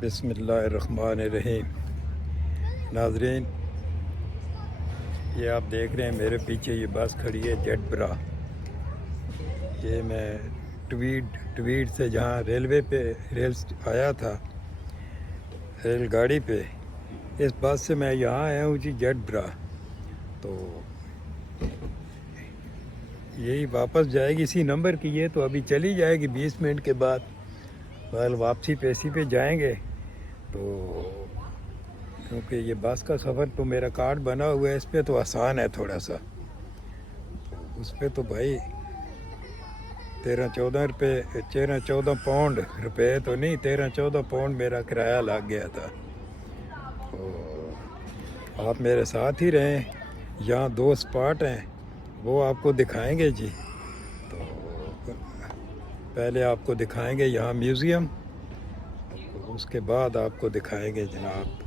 बिस्मिल्लाहिर्रहमानिर्रहीम। नाजरीन, ये आप देख रहे हैं मेरे पीछे ये बस खड़ी है जेडब्रा। ये मैं ट्वीट से जहाँ रेलवे पे आया था, रेलगाड़ी पे, इस बस से मैं यहाँ आया हूँ जी जेडब्रा। तो यही वापस जाएगी इसी नंबर की, ये तो अभी चली जाएगी 20 मिनट के बाद। कल वापसी पे इसी पे जाएंगे। तो क्योंकि ये बस का सफ़र तो मेरा कार्ड बना हुआ है, इस पर तो आसान है थोड़ा सा। उस पर तो भाई 13-14 पाउंड रुपए तो नहीं, 13-14 पाउंड मेरा किराया लग गया था। तो आप मेरे साथ ही रहें। यहाँ 2 स्पॉट हैं, वो आपको दिखाएंगे जी। तो पहले आपको दिखाएंगे यहाँ म्यूज़ियम, उसके बाद आपको दिखाएंगे जनाब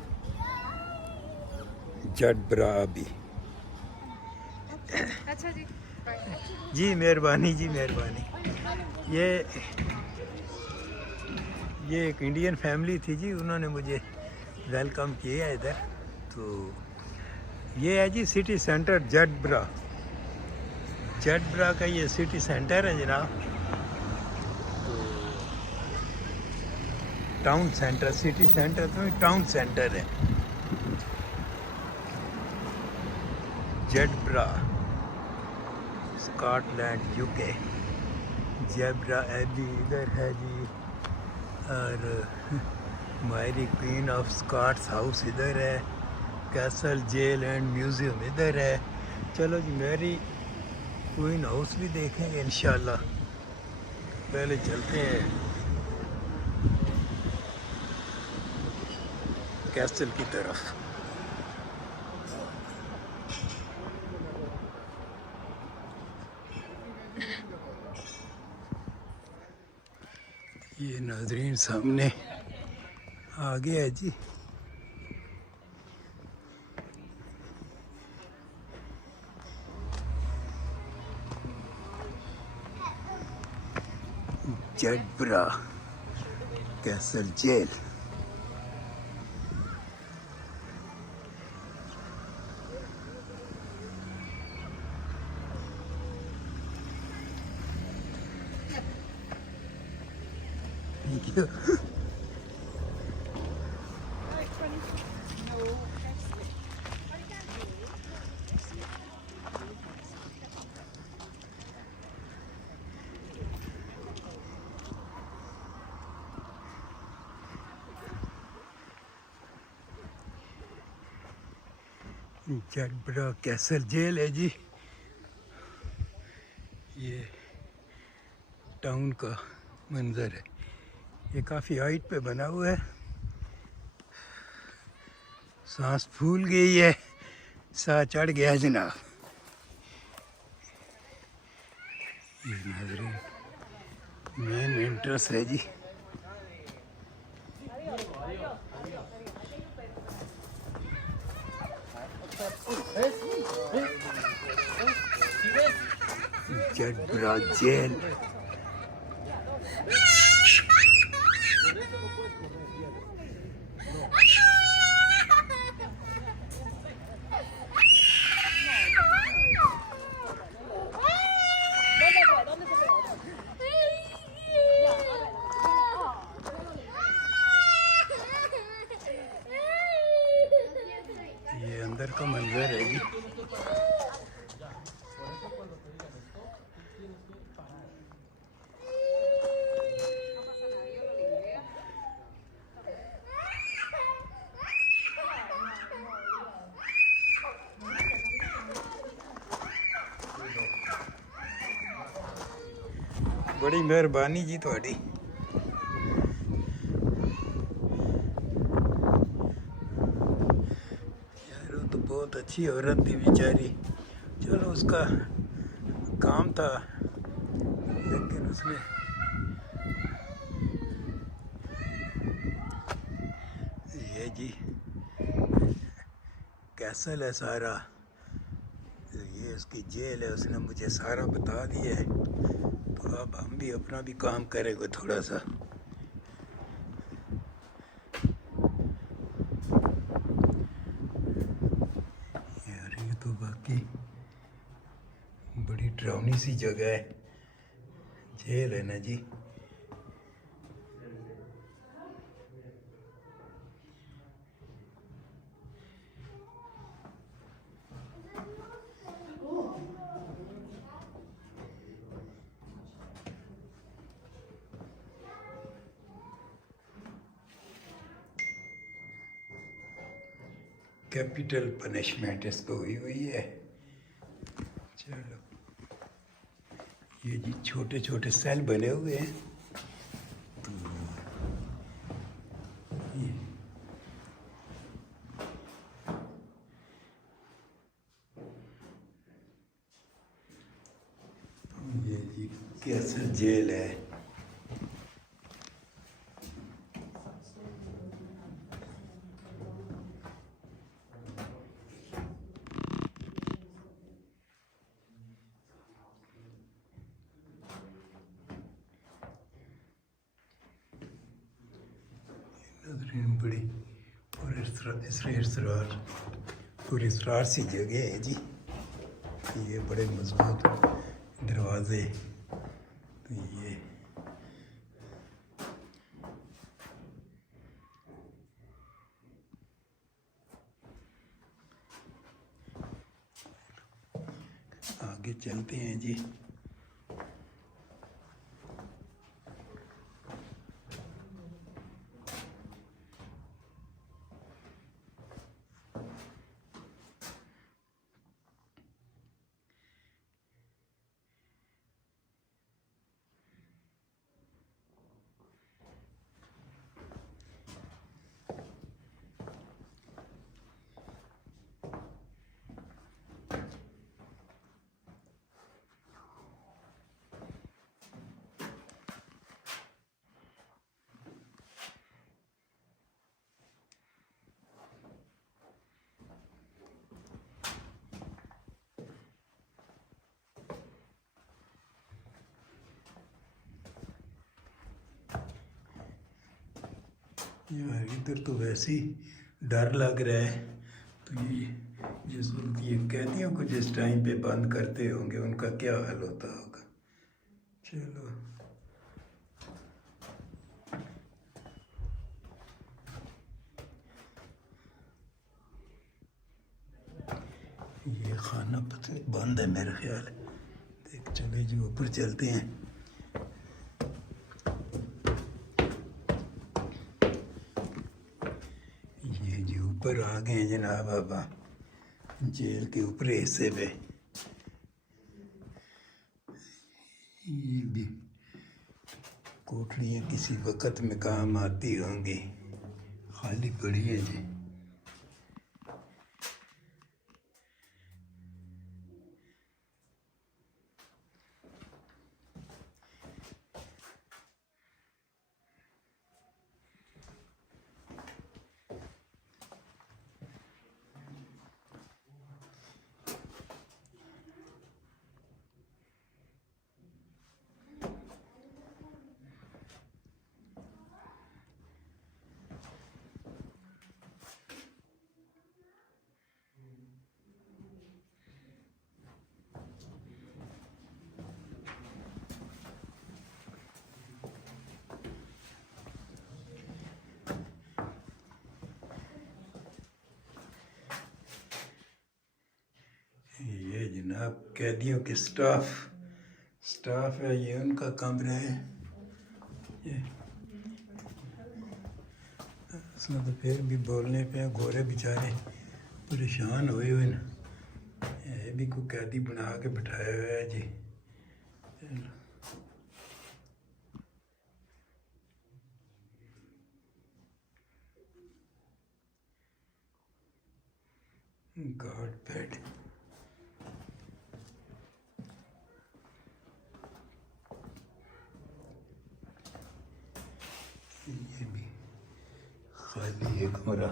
जेडब्रा अभी। अच्छा जी, जी मेहरबानी, जी मेहरबानी। ये एक इंडियन फैमिली थी जी, उन्होंने मुझे वेलकम किया इधर। तो ये है जी सिटी सेंटर जेडब्रा। का ये सिटी सेंटर है जनाब। तो टाउन सेंटर, सिटी सेंटर तो टाउन सेंटर है जेडब्रा, स्कॉटलैंड यूके। जेब्रा एबी इधर है जी, और हमारी क्वीन ऑफ स्कॉट्स हाउस इधर है, कैसल जेल एंड म्यूज़ियम इधर है। चलो जी, मेरी क्वीन हाउस भी देखेंगे इंशाल्लाह। पहले चलते हैं कैसल की तरफ। ये नाजरीन सामने आ गया है जी जेडब्रा कैसल जेल। Thank you. जेडब्रा कैसल जेल है जी। ये टाउन का मंजर है। ये काफ़ी हाइट पे बना हुआ है। सांस फूल गई है, साह चढ़ गया है जनाब। ये नाज़रीन मेन एंट्रेंस है जी। जेडब्रा जेल। ये अंदर का मंजर है जी। बड़ी मेहरबानी जी थोड़ी। यार वो तो बहुत अच्छी औरत थी बेचारी। चलो उसका काम था, लेकिन उसने ये जी कैसल है सारा, ये उसकी जेल है, उसने मुझे सारा बता दिया है। तो अब हम भी अपना भी काम करेंगे थोड़ा सा। डरावनी सी जगह है, जेल है ना जी। कैपिटल पनिशमेंट इसको हुई है। चलो ये जी छोटे छोटे सेल बने हुए हैं। ये जी कैसर जेल है। नजरीन बड़ी और इसरार पूरी इसरार सी जगह है जी। ये बड़े मजबूत दरवाजे। तो ये आगे चलते हैं जी। यार इधर तो वैसे ही डर लग रहा है। तो ये जिस वक्त ये कैदियों को जिस टाइम पे बंद करते होंगे उनका क्या हाल होता होगा। चलो ये खाना पता बंद है मेरा ख्याल है। देख चले जी ऊपर चलते हैं। ऊपर आ गए हैं जनाब बाबा जेल के ऊपरी हिस्से पे। ये भी कोठरियाँ किसी वक़्त में काम आती होंगी, खाली पड़ी है जी। ये जनाब कैदियों के स्टाफ है, ये उनका कमरा है। ये तो फिर भी बोलने पे गोरे बेचारे परेशान हुए हुए ना। ये भी को कैदी बना के बिठाया हुआ है जी। Guard bed. ये भी खाली है कमरा।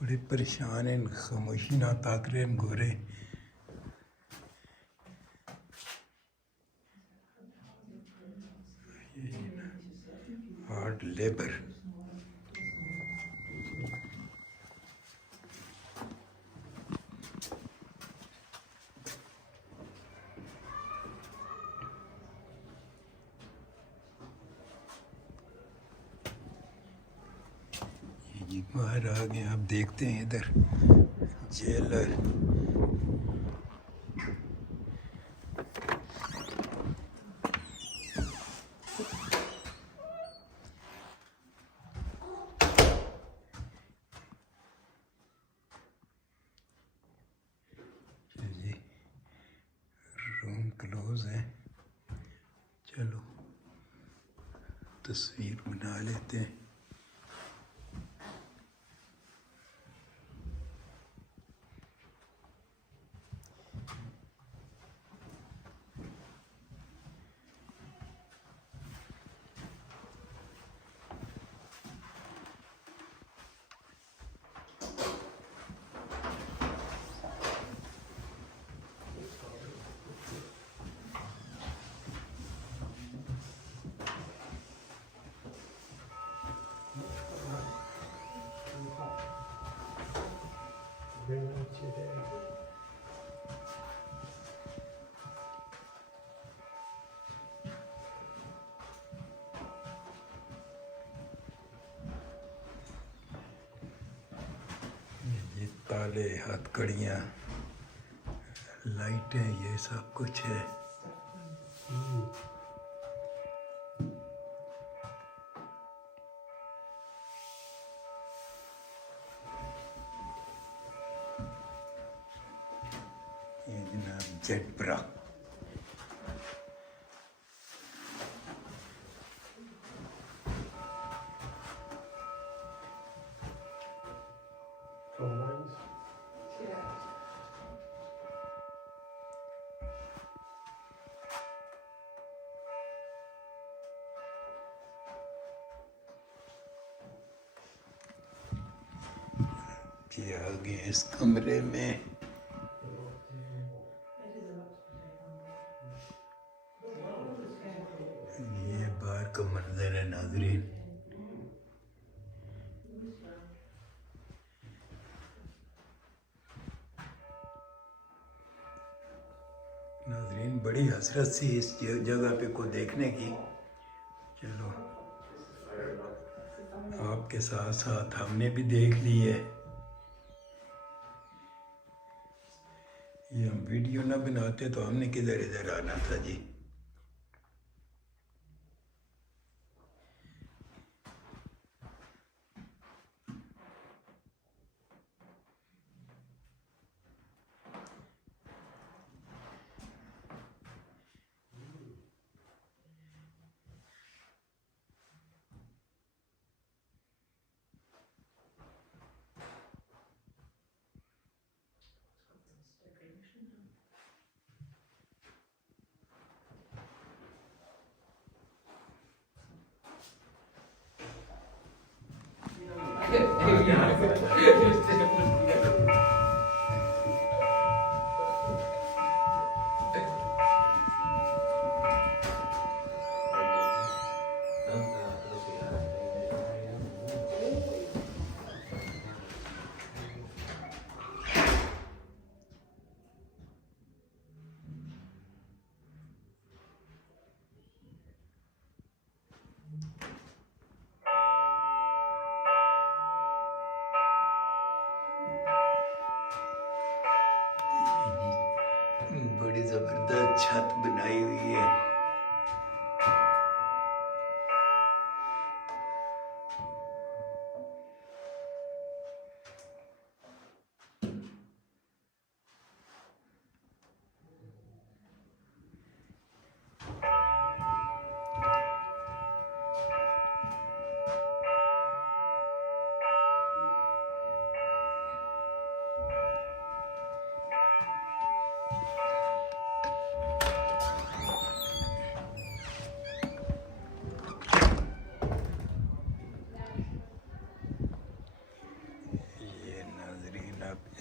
बड़े परेशान हैं, खामोशी ना ताक रहे हैं गोरे। Hard labour. ये बाहर आ गए, आप देखते हैं इधर जेलर। जी रूम क्लोज है, चलो तस्वीर बना लेते हैं। ये ताले, हथकड़ियाँ, लाइटें, ये सब कुछ है। ये जनाब जेट ब्रा। ये आ गए इस कमरे में। ये बाहर का मंजर है नाजरीन। नाजरीन बड़ी हसरत सी इस जगह पे को देखने की। चलो आपके साथ साथ हमने भी देख ली है। ये हम वीडियो ना बनाते तो हमने किधर इधर आना था जी। बड़ी जबरदस्त छत बनाई हुई है।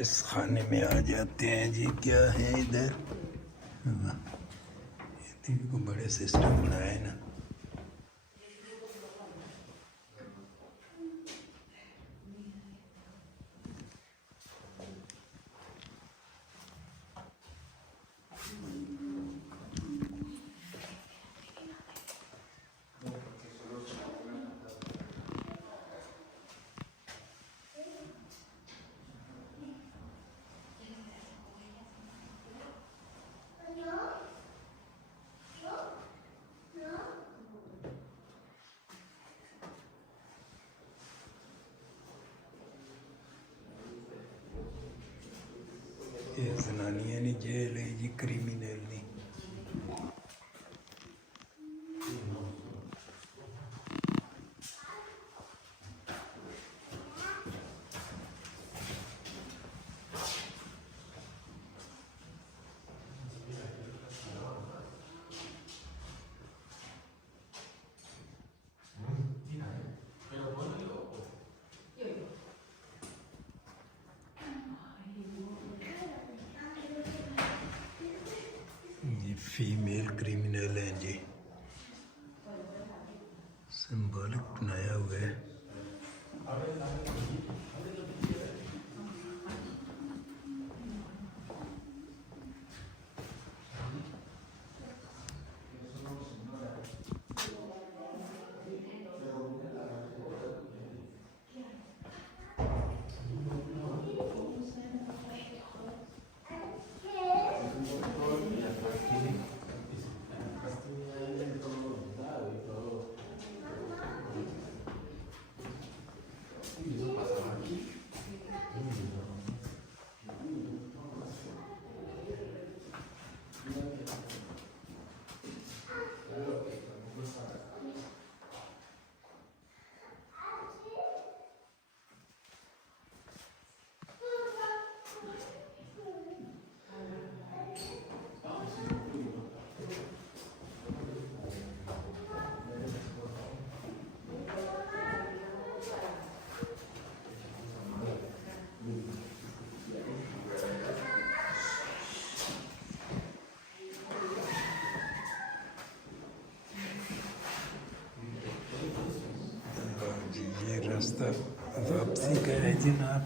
इस खाने में आ जाते हैं जी। क्या है इधर? देखो बड़े सिस्टम बनाए ना। जेल है जी क्रिमिनल नहीं। ये फीमेल क्रिमिनल है जी, सिंबॉलिक बनाया हुआ है। जी ये रास्ता वापसी का है जनाब।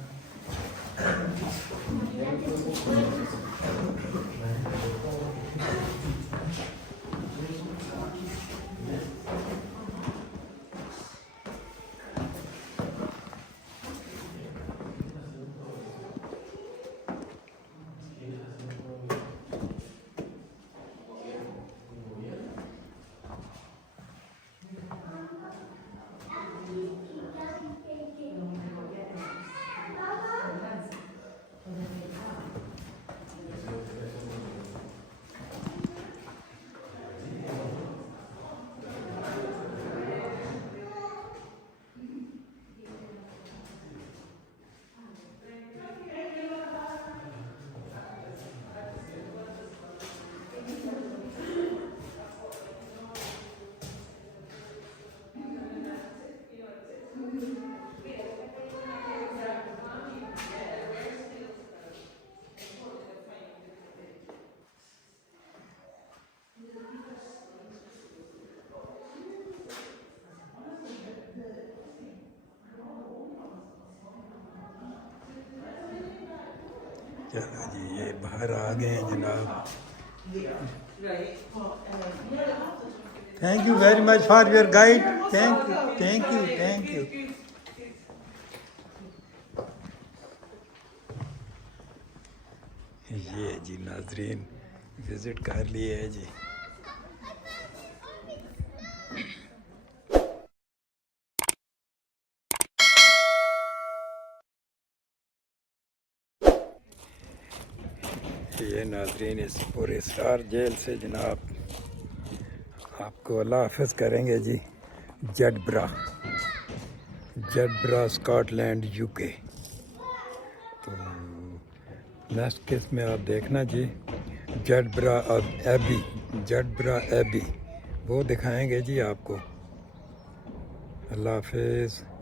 चलो जी ये बाहर आ गए हैं जनाब। Thank you very much for your guide. Thank you thank you thank you. ये जी नाजरीन विजिट कर लिए है जी। ये नाजरीन इस पूरे स्टार जेल से जनाब आपको अल्लाह हाफ़िज़ करेंगे जी। जेडब्रा स्कॉटलैंड यूके। तो नेक्स्ट केस में आप देखना जी जेडब्रा एबी वो दिखाएंगे जी आपको। अल्लाह हाफ़िज़।